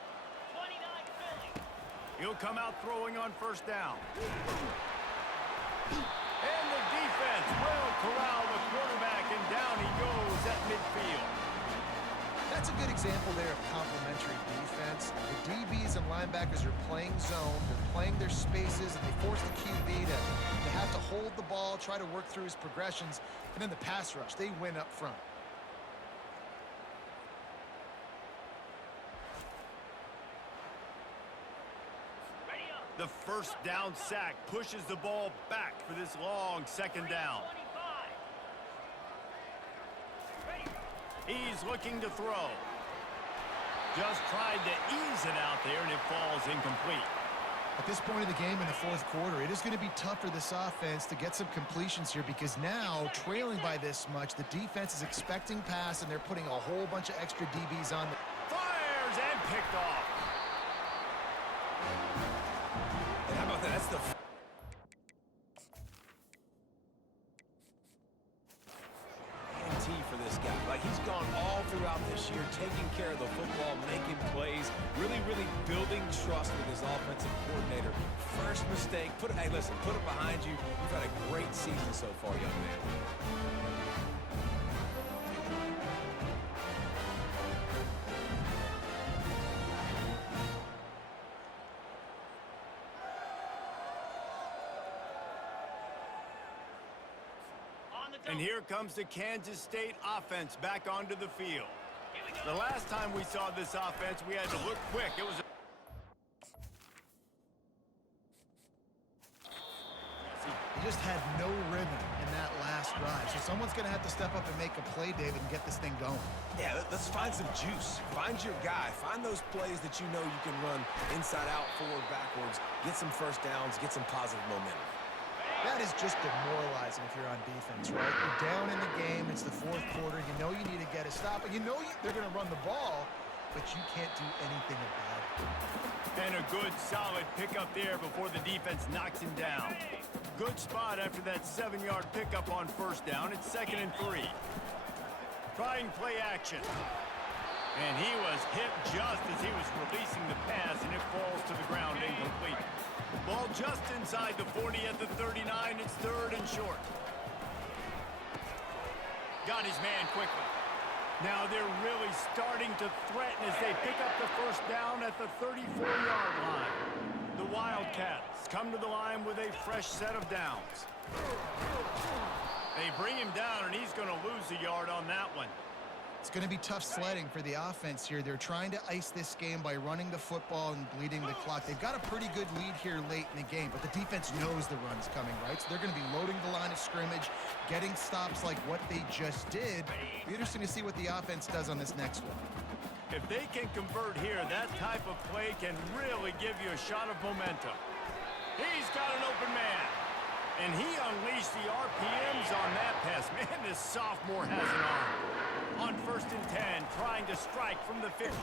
He'll come out throwing on 1st down. And the defense will corral the quarterback, and down he goes at midfield. That's a good example there of complementary defense. The DBs and linebackers are playing zone, they're playing their spaces, and they force the QB to have to hold the ball, try to work through his progressions, and then the pass rush, they win up front. The first down sack pushes the ball back for this long second down. 25. He's looking to throw. Just tried to ease it out there, and it falls incomplete. At this point of the game in the fourth quarter, it is going to be tough for this offense to get some completions here because now, trailing by this much, the defense is expecting pass, and they're putting a whole bunch of extra DBs on. Fires and picked off. And how about that? That's the for this guy. Like, he's gone all throughout this year, taking care of the football, making plays, really building trust with his offensive coordinator. First mistake, hey, listen, put it behind you. You've had a great season so far, young man. And here comes the Kansas State offense back onto the field. The last time we saw this offense, we had to look quick. It was He just had no rhythm in that last drive. So someone's going to have to step up and make a play, David, and get this thing going. Yeah, let's find some juice. Find your guy. Find those plays that you know you can run inside out, forward, backwards. Get some first downs. Get some positive momentum. That is just demoralizing if you're on defense, right? You're down in the game. It's the fourth quarter. You know you need to get a stop. And you know they're going to run the ball, but you can't do anything about it. and a good, solid pickup there before the defense knocks him down. Good spot after that 7-yard pickup on first down. It's 2nd and 3. Trying play action. And he was hit just as he was releasing the pass, and it falls to the ground incomplete. Ball just inside the 40 at the 39. It's 3rd and short. Got his man quickly. Now they're really starting to threaten as they pick up the first down at the 34-yard line. The Wildcats come to the line with a fresh set of downs. They bring him down, and he's going to lose a yard on that one. It's going to be tough sledding for the offense here. They're trying to ice this game by running the football and bleeding the clock. They've got a pretty good lead here late in the game, but the defense knows the run's coming, right? So they're going to be loading the line of scrimmage, getting stops like what they just did. Be interesting to see what the offense does on this next one. If they can convert here, that type of play can really give you a shot of momentum. He's got an open man. And he unleashed the RPMs on that pass. Man, this sophomore has an arm. On 1st and 10, trying to strike from the 15.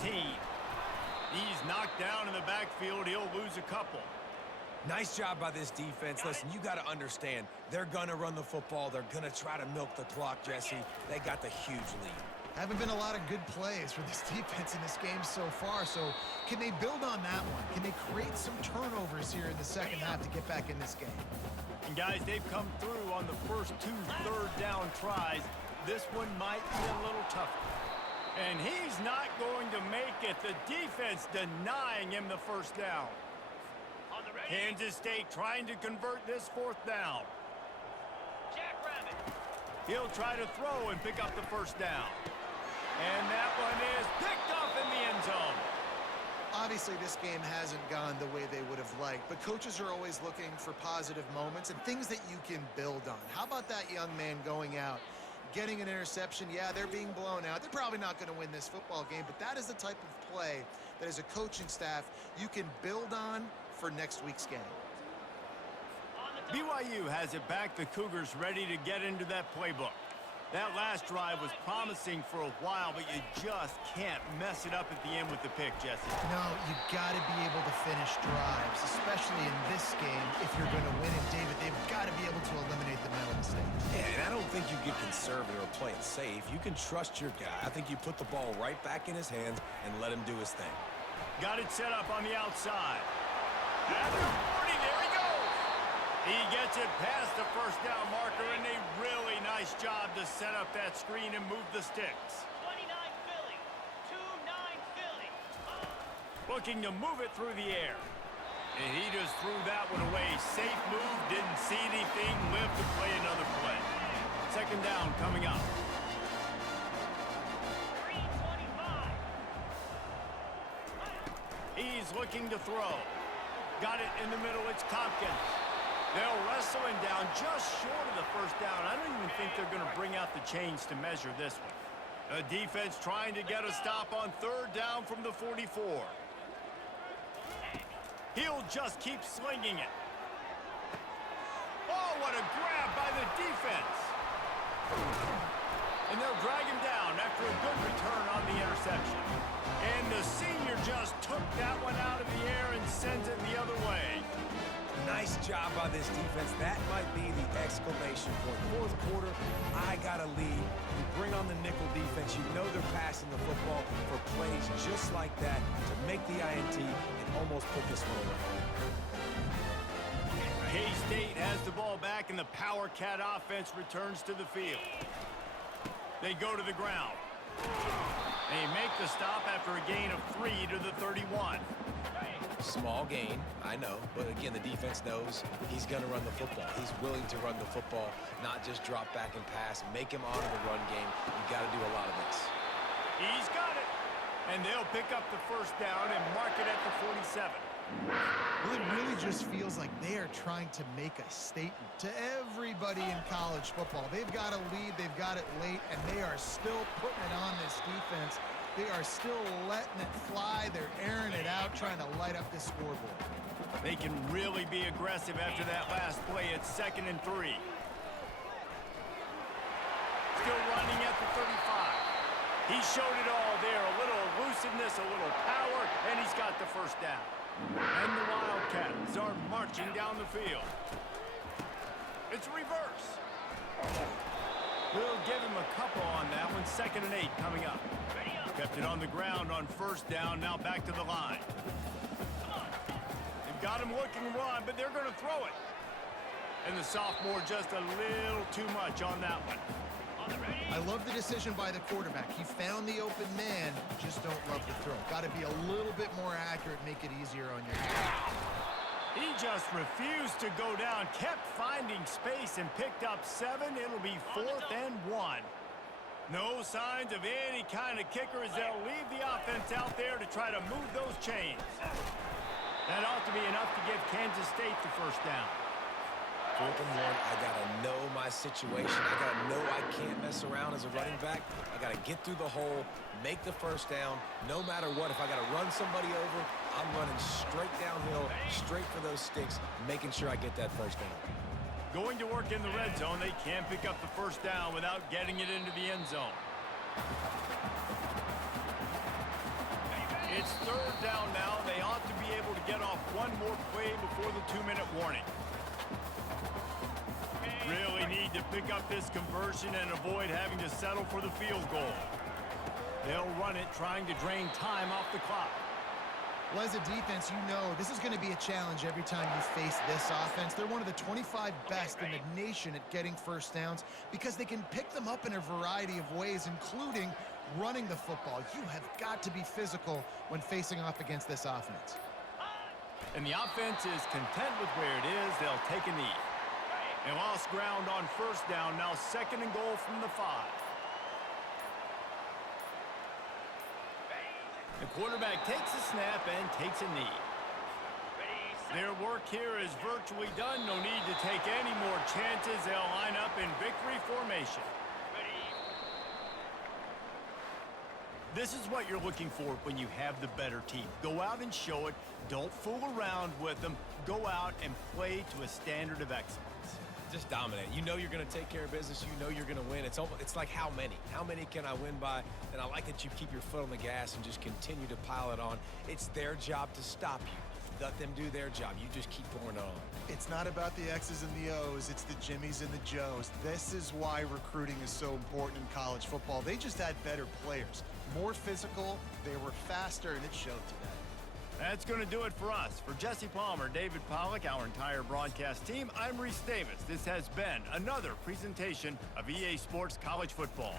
He's knocked down in the backfield. He'll lose a couple. Nice job by this defense. Listen, you got to understand, they're going to run the football. They're going to try to milk the clock, Jesse. They got the huge lead. Haven't been a lot of good plays for this defense in this game so far, so can they build on that one? Can they create some turnovers here in the second half to get back in this game? And guys, they've come through on the first 2 third-down tries. This one might be a little tougher. And he's not going to make it. The defense denying him the first down. Kansas State trying to convert this 4th down. Jackrabbit. He'll try to throw and pick up the first down. And that one is picked up in the end zone. Obviously, this game hasn't gone the way they would have liked, but coaches are always looking for positive moments and things that you can build on. How about that young man going out, getting an interception? Yeah, they're being blown out. They're probably not going to win this football game, but that is the type of play that as a coaching staff you can build on for next week's game. BYU has it back. The Cougars ready to get into that playbook. That last drive was promising for a while, but you just can't mess it up at the end with the pick, Jesse. No, you got to be able to finish drives, especially in this game if you're going to win. And David, they've got to be able to eliminate the mental mistakes. Yeah, and I don't think you get conservative or play it safe. You can trust your guy. I think you put the ball right back in his hands and let him do his thing. Got it set up on the outside. After 40, there he goes. He gets it past the first down marker, and a really nice job to set up that screen and move the sticks. 29 Philly. 2-9 Philly. Looking to move it through the air. And he just threw that one away. Safe move, didn't see anything, lived to play another play. 2nd down coming up. 3:25. He's looking to throw. Got it in the middle. It's Tompkins. They'll wrestle him down just short of the first down. I don't even think they're going to bring out the chains to measure this one. The defense trying to get a stop on third down from the 44. He'll just keep slinging it. Oh, what a grab by the defense. And they'll drag him down after a good return on the interception. And the senior just took that one out of the air and sends it the other way. Nice job by this defense. That might be the exclamation point. Fourth quarter, I got a lead. You bring on the nickel defense. You know they're passing the football for plays just like that to make the INT and almost put this one away. K-State has the ball back, and the Power Cat offense returns to the field. They go to the ground. They make the stop after a gain of 3 to the 31. Small gain, I know, but again, the defense knows he's going to run the football. He's willing to run the football, not just drop back and pass, make him honor the run game. You got to do a lot of this. He's got it. And they'll pick up the first down and mark it at the 47. Well, it really just feels like they are trying to make a statement to everybody in college football. They've got a lead, they've got it late, and they are still putting it on this defense. They are still letting it fly. They're airing it out, trying to light up this scoreboard. They can really be aggressive after that last play. It's 2nd and 3. Still running at the 35. He showed it all there. A little elusiveness, a little power, and he's got the first down. And the Wildcats are marching down the field. It's reverse. We'll give him a couple on that one. 2nd and 8 coming up. Kept it on the ground on first down. Now back to the line. They've got him looking run, but they're going to throw it. And the sophomore just a little too much on that one. I love the decision by the quarterback. He found the open man, just don't love the throw. Got to be a little bit more accurate, make it easier on your hands. He just refused to go down, kept finding space and picked up 7. It'll be 4th and 1. No signs of any kind of kicker as they'll leave the offense out there to try to move those chains. That ought to be enough to give Kansas State the first down. 4th and 1, I got to know my situation. I got to know I can't mess around as a running back. I got to get through the hole, make the first down, no matter what. If I got to run somebody over, I'm running straight downhill, straight for those sticks, making sure I get that first down. Going to work in the red zone, they can't pick up the first down without getting it into the end zone. It's 3rd down now. They ought to be able to get off one more play before the 2-minute warning. Really need to pick up this conversion and avoid having to settle for the field goal. They'll run it, trying to drain time off the clock. Well, as a defense, you know this is going to be a challenge every time you face this offense. They're one of the 25 best in the nation at getting first downs because they can pick them up in a variety of ways, including running the football. You have got to be physical when facing off against this offense. And the offense is content with where it is. They'll take a knee. They lost ground on first down. Now 2nd and goal from the 5. The quarterback takes a snap and takes a knee. Their work here is virtually done. No need to take any more chances. They'll line up in victory formation. This is what you're looking for when you have the better team. Go out and show it. Don't fool around with them. Go out and play to a standard of excellence. Just dominate. You know you're going to take care of business. You know you're going to win. It's like how many? How many can I win by? And I like that you keep your foot on the gas and just continue to pile it on. It's their job to stop you. Let them do their job. You just keep pouring it on. It's not about the X's and the O's. It's the Jimmies and the Joes. This is why recruiting is so important in college football. They just had better players. More physical. They were faster, and it showed today. That's going to do it for us. For Jesse Palmer, David Pollack, our entire broadcast team, I'm Reese Davis. This has been another presentation of EA Sports College Football.